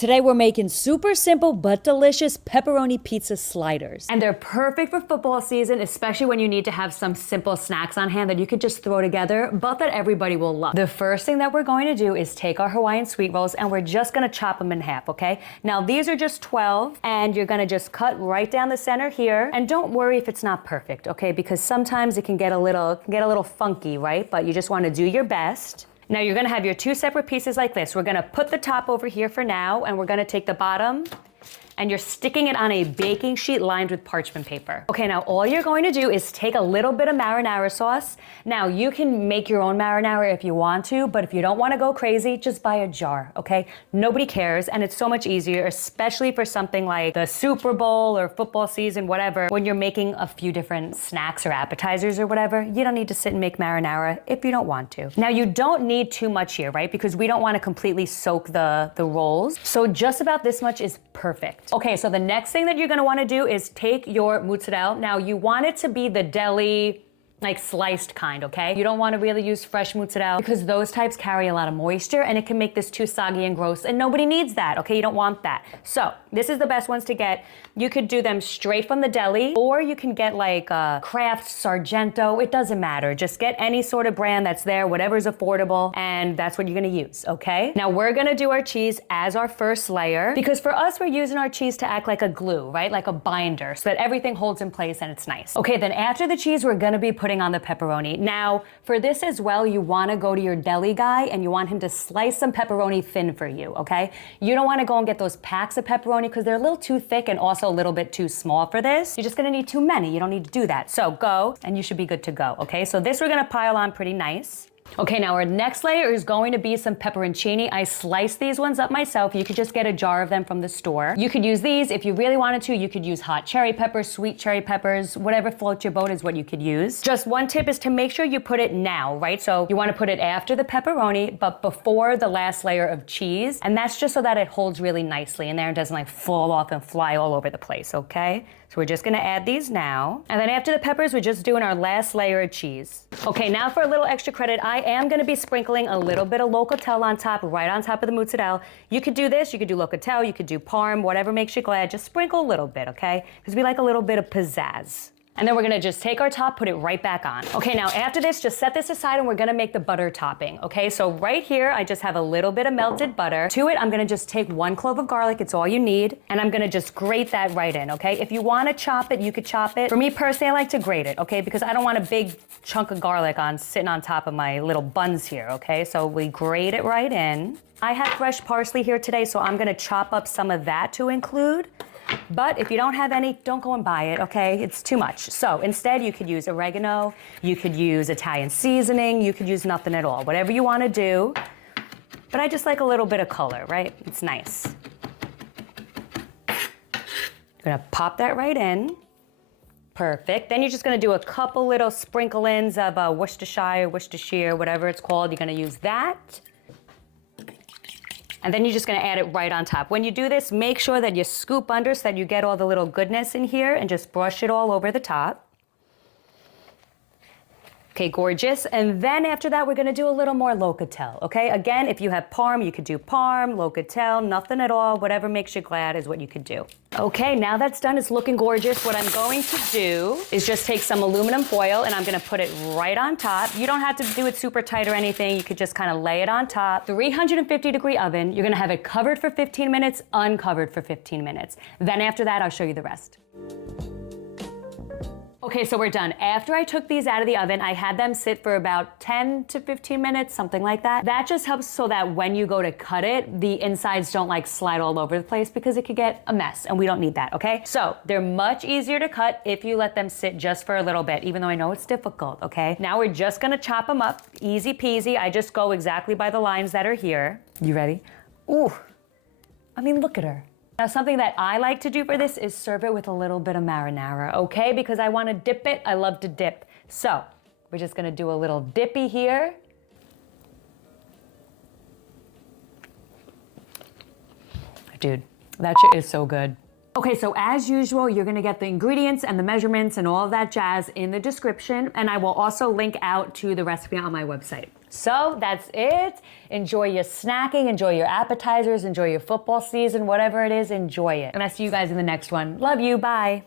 Today we're making super simple but delicious pepperoni pizza sliders. And they're perfect for football season, especially when you need to have some simple snacks on hand that you could just throw together, but that everybody will love. The first thing that we're going to do is take our Hawaiian sweet rolls and we're just gonna chop them in half, okay? Now these are just 12 and you're gonna just cut right down the center here. And don't worry if it's not perfect, okay? Because sometimes it can get a little funky, right? But you just wanna do your best. Now you're gonna have your two separate pieces like this. We're gonna put the top over here for now, and we're gonna take the bottom, and you're sticking it on a baking sheet lined with parchment paper. Okay, now all you're going to do is take a little bit of marinara sauce. Now you can make your own marinara if you want to, but if you don't want to go crazy, just buy a jar, okay? Nobody cares, and it's so much easier, especially for something like the Super Bowl or football season, whatever, when you're making a few different snacks or appetizers or whatever. You don't need to sit and make marinara if you don't want to. Now you don't need too much here, right? Because we don't want to completely soak the rolls. So just about this much is perfect. Okay, so the next thing that you're gonna wanna do is take your mozzarella. Now you want it to be the deli, like sliced kind, okay? You don't wanna really use fresh mozzarella because those types carry a lot of moisture and it can make this too soggy and gross, and nobody needs that, okay? You don't want that. So this is the best ones to get. You could do them straight from the deli, or you can get like Kraft, Sargento, it doesn't matter. Just get any sort of brand that's there, whatever's affordable, and that's what you're gonna use, okay? Now we're gonna do our cheese as our first layer, because for us, we're using our cheese to act like a glue, right? Like a binder, so that everything holds in place and it's nice. Okay, then after the cheese, we're gonna be putting on the pepperoni. Now, for this as well, you wanna go to your deli guy and you want him to slice some pepperoni thin for you, okay? You don't wanna go and get those packs of pepperoni because they're a little too thick and also a little bit too small for this. You're just gonna need too many. You don't need to do that. So go, and you should be good to go, okay? So this we're gonna pile on pretty nice. Okay, now our next layer is going to be some pepperoncini. I sliced these ones up myself. You could just get a jar of them from the store. You could use these if you really wanted to. You could use hot cherry peppers, sweet cherry peppers, whatever floats your boat is what you could use. Just one tip is to make sure you put it now, right? So you want to put it after the pepperoni, but before the last layer of cheese. And that's just so that it holds really nicely in there and doesn't like fall off and fly all over the place, okay? So we're just gonna add these now. And then after the peppers, we're just doing our last layer of cheese. Okay, now for a little extra credit, I am gonna be sprinkling a little bit of Locatelli on top, right on top of the mozzarella. You could do this, you could do Locatelli, you could do Parm, whatever makes you glad. Just sprinkle a little bit, okay? Because we like a little bit of pizzazz. And then we're gonna just take our top, put it right back on. Okay, now after this, just set this aside and we're gonna make the butter topping, okay? So right here, I just have a little bit of melted butter. To it, I'm gonna just take 1 clove of garlic, it's all you need, and I'm gonna just grate that right in, okay? If you wanna chop it, you could chop it. For me personally, I like to grate it, okay? Because I don't want a big chunk of garlic sitting on top of my little buns here, okay? So we grate it right in. I have fresh parsley here today, so I'm gonna chop up some of that to include. But if you don't have any, don't go and buy it, okay? It's too much. So instead, you could use oregano, you could use Italian seasoning, you could use nothing at all, whatever you want to do. But I just like a little bit of color, right? It's nice. I'm gonna pop that right in. Perfect. Then you're just gonna do a couple little sprinkle-ins of Worcestershire, whatever it's called. You're gonna use that. And then you're just gonna add it right on top. When you do this, make sure that you scoop under so that you get all the little goodness in here and just brush it all over the top. Okay, gorgeous. And then after that, we're gonna do a little more Locatelli, okay? Again, if you have Parm, you could do Parm, Locatelli, nothing at all. Whatever makes you glad is what you could do. Okay, now that's done, it's looking gorgeous. What I'm going to do is just take some aluminum foil and I'm gonna put it right on top. You don't have to do it super tight or anything. You could just kind of lay it on top. 350-degree oven. You're gonna have it covered for 15 minutes, uncovered for 15 minutes. Then after that, I'll show you the rest. Okay, so we're done. After I took these out of the oven, I had them sit for about 10 to 15 minutes, something like that. That just helps so that when you go to cut it, the insides don't like slide all over the place because it could get a mess and we don't need that, okay? So they're much easier to cut if you let them sit just for a little bit, even though I know it's difficult, okay? Now we're just gonna chop them up, easy peasy. I just go exactly by the lines that are here. You ready? Ooh, I mean, look at her. Now, something that I like to do for this is serve it with a little bit of marinara, okay? Because I want to dip it. I love to dip. So we're just going to do a little dippy here. Dude, that shit is so good. Okay, so as usual, you're gonna get the ingredients and the measurements and all of that jazz in the description, and I will also link out to the recipe on my website. So that's it. Enjoy your snacking, enjoy your appetizers, enjoy your football season, whatever it is, enjoy it. And I see you guys in the next one. Love you, bye.